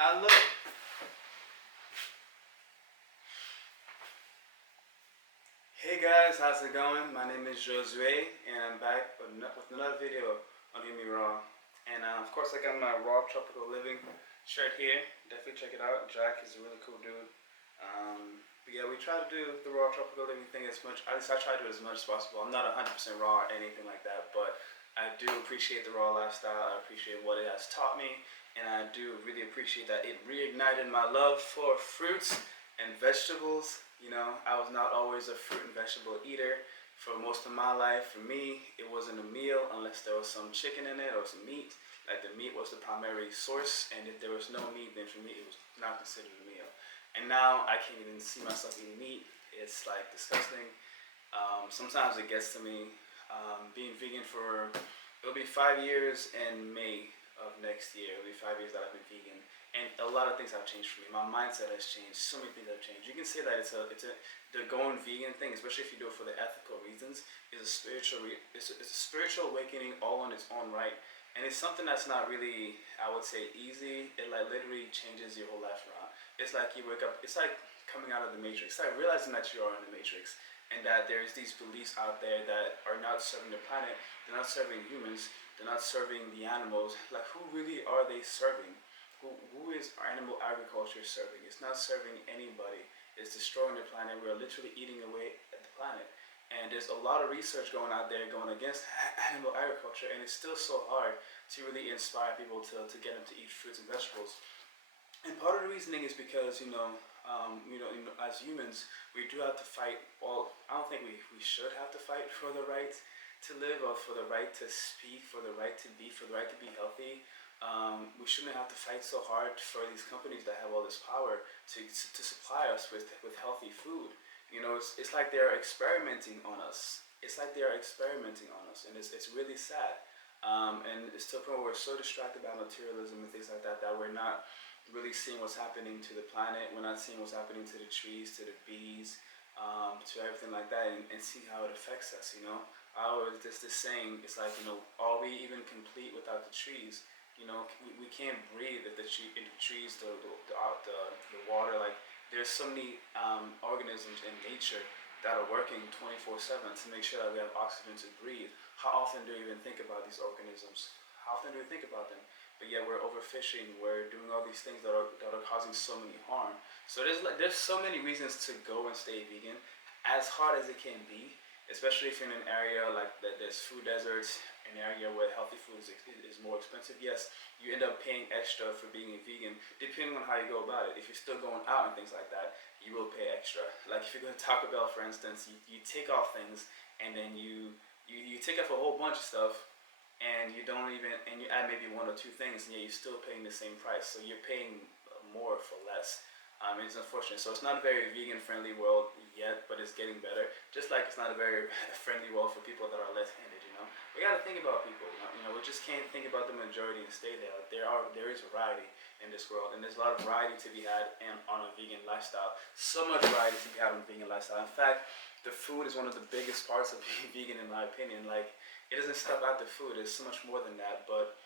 I look. Hey guys, how's it going? My name is Josue, and I'm back with another video on HearmeRaw. And of course, I got my Raw Tropical Living shirt here. Definitely check it out. Jack is a really cool dude. But yeah, we try to do the Raw Tropical Living thing as much. At least I try to do it as much as possible. I'm not 100% raw or anything like that, but I do appreciate the raw lifestyle. I appreciate what it has taught me, and I do really appreciate that it reignited my love for fruits and vegetables. You know, I was not always a fruit and vegetable eater for most of my life. For me, it wasn't a meal unless there was some chicken in it or some meat. Like the meat was the primary source, and if there was no meat, then for me it was not considered a meal. And now I can't even see myself eating meat. It's like disgusting. Sometimes it gets to me. Being vegan for it'll be 5 years in May of next year. It'll be 5 years that I've been vegan, and a lot of things have changed for me. My mindset has changed. So many things have changed. You can say that the going vegan thing, especially if you do it for the ethical reasons, is a it's a spiritual awakening all on its own right, and it's something that's not really, I would say, easy. It like literally changes your whole life around. It's like you wake up. It's like coming out of the matrix. It's like realizing that you are in the matrix, and that there's these beliefs out there that are not serving the planet. They're not serving humans. They're not serving the animals. Like, who really are they serving? Who is animal agriculture serving? It's not serving anybody. It's destroying the planet. We're literally eating away at the planet. And there's a lot of research going out there going against animal agriculture, and it's still so hard to really inspire people to get them to eat fruits and vegetables. And part of the reasoning is because, as humans, we do have to fight. Well, I don't think we should have to fight for the right to live, or for the right to speak, for the right to be, for the right to be healthy. We shouldn't have to fight so hard for these companies that have all this power to supply us with healthy food. You know, it's like they're experimenting on us. It's like they're experimenting on us, and it's really sad. And it's to a point where we're so distracted by materialism and things like that that we're not really seeing what's happening to the planet. We're not seeing what's happening to the trees, to the bees, to everything like that, and see how it affects us. You know, I always there's this saying. It's like, are we even complete without the trees? You know, we can't breathe if if the trees, the water. Like, there's so many organisms in nature that are working 24/7 to make sure that we have oxygen to breathe. How often do we even think about these organisms? How often do we think about them? But yet we're overfishing. We're doing all these things that are causing so many harm. So there's so many reasons to go and stay vegan, as hard as it can be. Especially if you're in an area like that, there's food deserts, an area where healthy food is more expensive. Yes, you end up paying extra for being a vegan, depending on how you go about it. If you're still going out and things like that, you will pay extra. Like if you go to Taco Bell, for instance, you take off things, and then you take off a whole bunch of stuff, and you add maybe one or two things, and yet you're still paying the same price. So you're paying more for less. It's unfortunate. So it's not a very vegan-friendly world yet, but it's getting better. Just like it's not a very friendly world for people that are left-handed. We gotta think about people. We just can't think about the majority and stay there. Like, there is variety in this world, and there's a lot of variety to be had on a vegan lifestyle. So much variety to be had on a vegan lifestyle. In fact, the food is one of the biggest parts of being vegan, in my opinion. Like, it doesn't stop at the food. It's so much more than that. But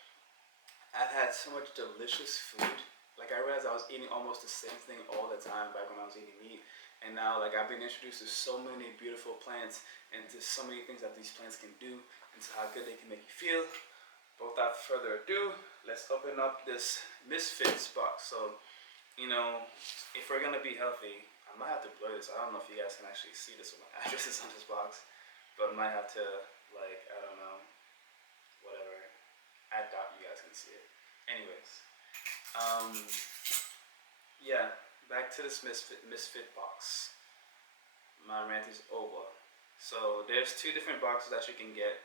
I've had so much delicious food. Like, I realized I was eating almost the same thing all the time back when I was eating meat. And now, like, I've been introduced to so many beautiful plants, and to so many things that these plants can do, and to how good they can make you feel. But without further ado, let's open up this Misfits box. So, if we're gonna be healthy, I might have to blur this. I don't know if you guys can actually see this with my addresses on this box, but I might have to, like, I don't know, whatever. I doubt you guys can see it. Anyways. Yeah, back to this misfit box. My rant is over. So there's two different boxes that you can get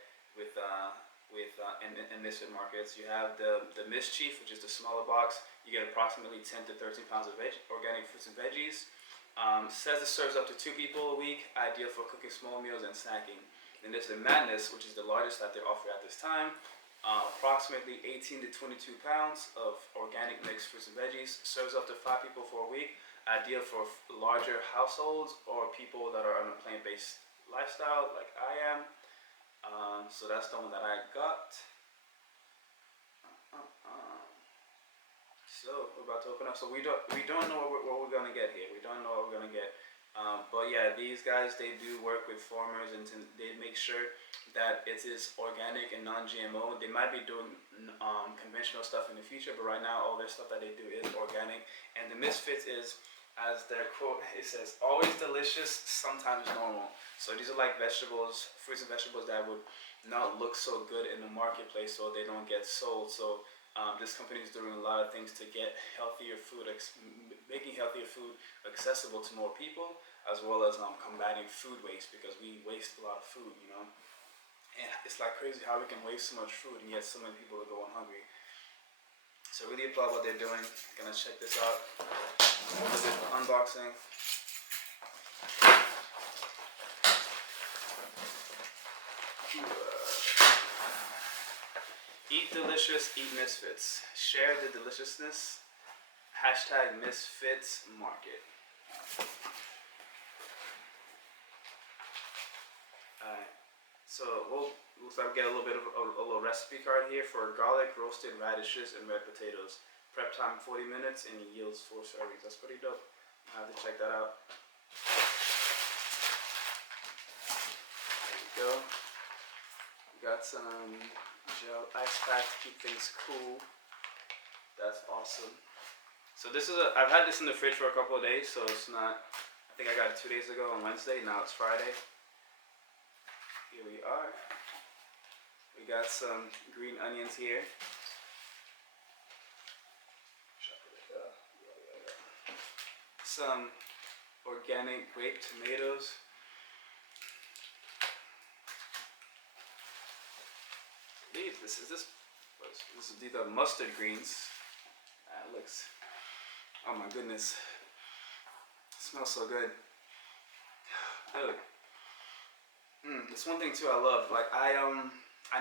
in Misfit markets. You have the Mischief, which is the smaller box. You get approximately 10 to 13 pounds of organic fruits and veggies. Says it serves up to 2 people a week, ideal for cooking small meals and snacking. Then there's the Madness, which is the largest that they offer at this time. Approximately 18 to 22 pounds of organic mixed fruits and veggies. Serves up to 5 people for a week. Ideal for larger households or people that are on a plant-based lifestyle like I am. So that's the one that I got. So we're about to open up. So we don't know what we're gonna get here. We don't know what we're gonna get. But yeah, these guys, they do work with farmers, and they make sure that it is organic and non-GMO. They might be doing conventional stuff in the future, but right now all their stuff that they do is organic. And the Misfits is, as their quote, it says, always delicious, sometimes normal. So these are like vegetables, fruits and vegetables that would not look so good in the marketplace, so they don't get sold. So this company is doing a lot of things to get healthier food, making healthier food accessible to more people, as well as combating food waste, because we waste a lot of food, you know. And it's like crazy how we can waste so much food and yet so many people are going hungry. So really applaud what they're doing. Gonna check this out. Unboxing. Eat delicious, eat Misfits. Share the deliciousness. Hashtag Misfits Market. Alright. So looks like we get a little bit of a little recipe card here for garlic, roasted radishes, and red potatoes. Prep time 40 minutes and yields 4 servings. That's pretty dope. I have to check that out. There you go. We got some gel ice pack to keep things cool. That's awesome. So this is I've had this in the fridge for a couple of days, so it's not, I think I got it 2 days ago on Wednesday, now it's Friday. Here we are. We got some green onions here. Some organic grape tomatoes. These are mustard greens. That looks, oh my goodness, it smells so good. Dude. It's one thing too I love. Like I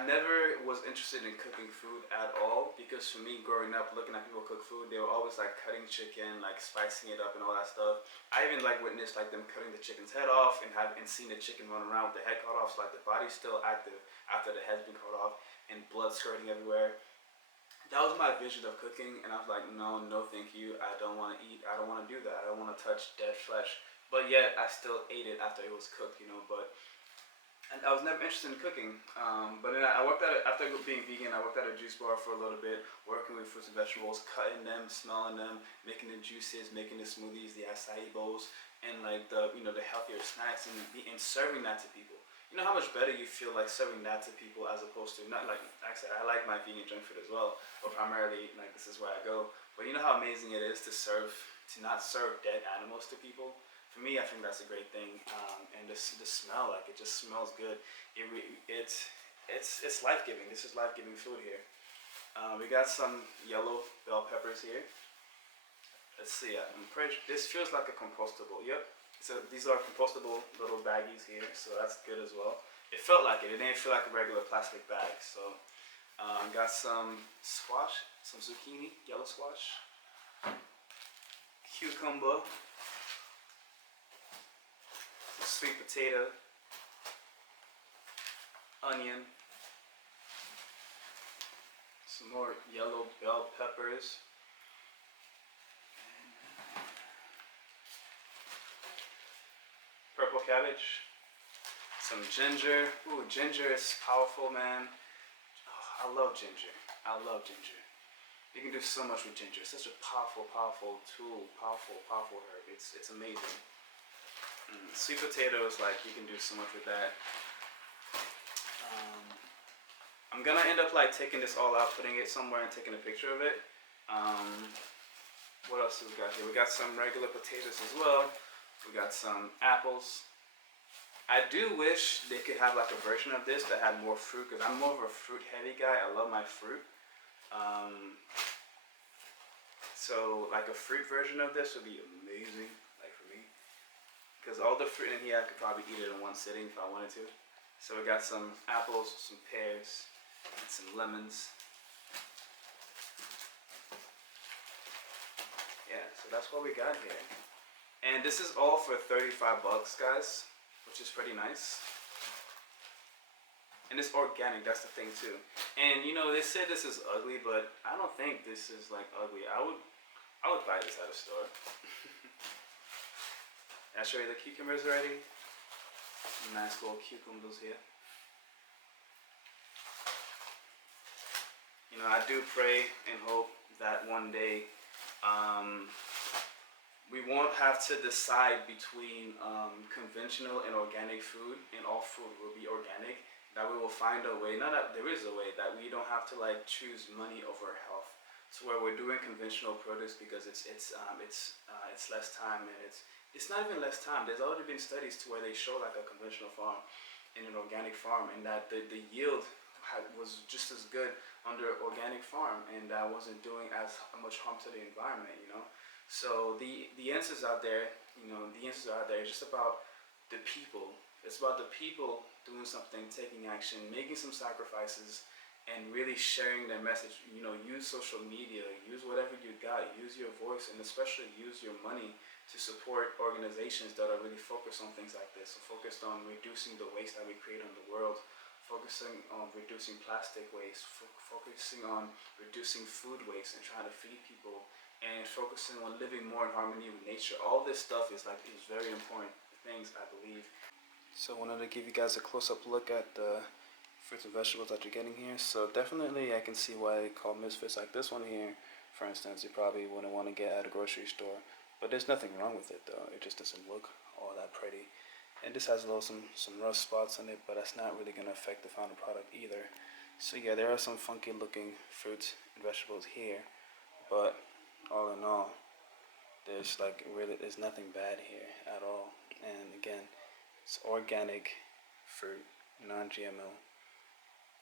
never was interested in cooking food at all, because for me, growing up looking at people cook food, they were always like cutting chicken, like spicing it up and all that stuff. I even like witnessed like them cutting the chicken's head off and seen the chicken run around with the head cut off, so like the body's still active after the head's been cut off and blood skirting everywhere. That was my vision of cooking, and I was like, no, thank you. I don't want to eat. I don't want to do that. I don't want to touch dead flesh. But yet I still ate it after it was cooked, you know. And I was never interested in cooking. But then I worked after being vegan, I worked at a juice bar for a little bit, working with fruits and vegetables, cutting them, smelling them, making the juices, making the smoothies, the acai bowls, and like the healthier snacks, and serving that to people. You know how much better you feel like serving that to people, as opposed to, not like I said, I like my vegan junk food as well, but primarily like this is where I go. But you know how amazing it is to not serve dead animals to people. For me, I think that's a great thing, and the smell, like it just smells good. It's life giving. This is life giving food here. We got some yellow bell peppers here. Let's see. This feels like a compostable. Yep. So these are compostable little baggies here, so that's good as well. It felt like it. It didn't feel like a regular plastic bag. So got some squash, some zucchini, yellow squash, cucumber, sweet potato, onion, some more yellow bell peppers, purple cabbage, some ginger. Ooh, ginger is powerful, man. Oh, I love ginger. I love ginger. You can do so much with ginger. It's such a powerful tool, powerful herb. It's amazing. Sweet potatoes, like you can do so much with that. I'm gonna end up like taking this all out, putting it somewhere, and taking a picture of it. What else do we got here? We got some regular potatoes as well. We got some apples. I do wish they could have like a version of this that had more fruit, because I'm more of a fruit heavy guy. I love my fruit. So like a fruit version of this would be amazing, like for me, because all the fruit in here I could probably eat it in one sitting if I wanted to. So we got some apples, some pears, and some lemons. Yeah, so that's what we got here. And this is all for $35, guys, which is pretty nice. and it's organic. That's the thing too. And you know, they say this is ugly, but I don't think this is like ugly. I would buy this at a store. I'll show you the cucumbers already. Nice little cucumbers here. You know, I do pray and hope that one day we won't have to decide between conventional and organic food, and all food will be organic. That we will find a way, not that there is a way, that we don't have to like choose money over health. To where we're doing conventional produce because it's less time, and it's not even less time. There's already been studies to where they show like a conventional farm and an organic farm, and that the yield was just as good under organic farm, and that wasn't doing as much harm to the environment. You know, so the answers out there. You know, the answers are out there. It's just about the people. It's about the people doing something, taking action, making some sacrifices, and really sharing their message. You know, use social media, use whatever you got, use your voice, and especially use your money to support organizations that are really focused on things like this. So focused on reducing the waste that we create in the world, focusing on reducing plastic waste, focusing on reducing food waste and trying to feed people, and focusing on living more in harmony with nature. All this stuff is very important things, I believe. So I wanted to give you guys a close-up look at the fruits and vegetables that you're getting here. So definitely I can see why they call misfits. Like this one here, for instance, you probably wouldn't want to get at a grocery store. But there's nothing wrong with it though. It just doesn't look all that pretty. And this has a little some rough spots on it, but that's not really gonna affect the final product either. So yeah, there are some funky looking fruits and vegetables here, but all in all, there's nothing bad here at all. And again, it's organic fruit, non-GMO.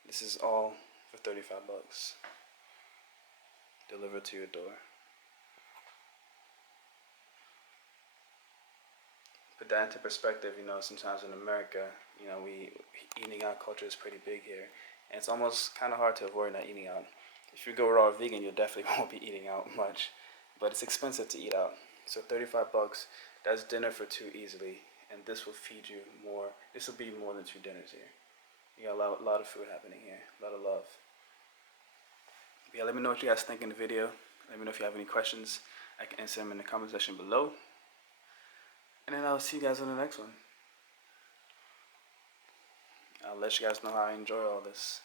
This is all for 35 bucks. Delivered to your door. Put that into perspective, you know, sometimes in America, you know, eating out culture is pretty big here. And it's almost kind of hard to avoid not eating out. If you go raw vegan, you definitely won't be eating out much. But it's expensive to eat out. So 35 bucks, that's dinner for two easily. And this will feed you more. This will be more than 2 dinners here. You got a lot of food happening here. A lot of love. But yeah, let me know what you guys think in the video. Let me know if you have any questions. I can answer them in the comment section below. And then I'll see you guys on the next one. I'll let you guys know how I enjoy all this.